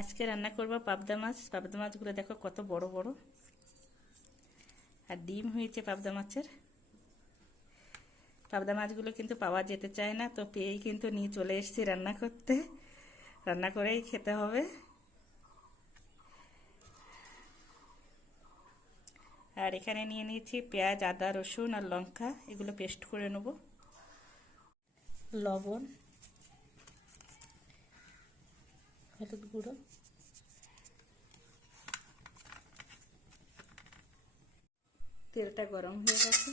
আজকে রান্না করব পাবদা মাছ। পাবদা মাছগুলো দেখো কত বড় বড়, আর ডিম হয়েছে পাবদা মাছের। পাবদা মাছগুলো কিন্তু পাওয়া যেতে চায় না, তো পেয়েই কিন্তু নিয়ে চলে এসেছি রান্না করতে। রান্না করেই খেতে হবে। আর এখানে নিয়ে নিয়েছি পেঁয়াজ, আদা, রসুন আর লঙ্কা, এগুলো পেস্ট করে নেব। লবণ, হলুদ গুঁড়ো, তেলটা গরম হয়ে গেছে।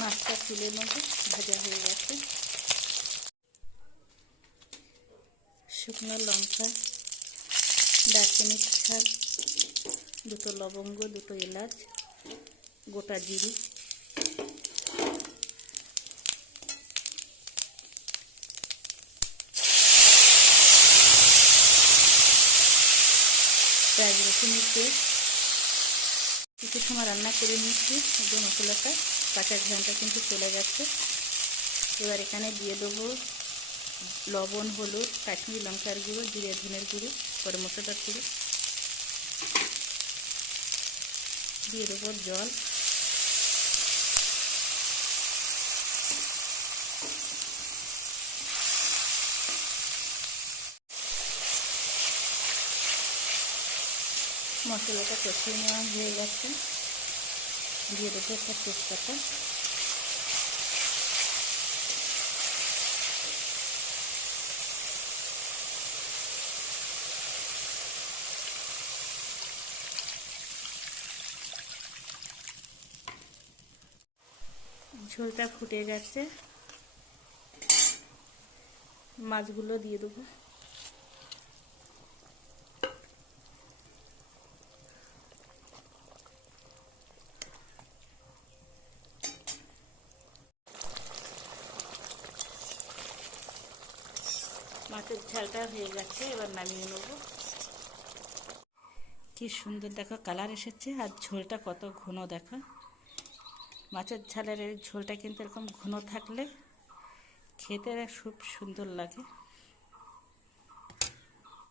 মাছটা তুলে নেব, ভাজা হয়ে গেছে। শুকনো লঙ্কা, দারচিনি ছাল, দুটো লবঙ্গ, দুটো এলাচ, গোটা জিরে, পেঁয়াজ রসুনের পেস্ট। কিছু সময় রান্না করে নিচ্ছি, একদম মশলাটা কাঁচা ঘ্রাণটা কিন্তু চলে গেছে। এবার এখানে দিয়ে দেবো লবণ, হলুদ, কাশ্মীরি লঙ্কার গুঁড়ো, জিরে ধনের গুঁড়ো, গরম মশলার গুঁড়ো, দিয়ে দেবো জল। মশলাটা কষিয়ে নেওয়া হয়ে গেছে, দিয়ে দেবো একটা তেজপাতা। ঝোলটা ফুটে গেছে, মাছগুলো দিয়ে দেবো। মাছের ঝালটা হয়ে গেছে, এবার নামিয়ে নেব। কি সুন্দর দেখো কালার এসেছে, আর ঝোলটা কত ঘন দেখো। মাছের ঝালের এই ঝোলটা কিন্তু এরকম ঘন থাকলে খেতে খুব সুন্দর লাগে।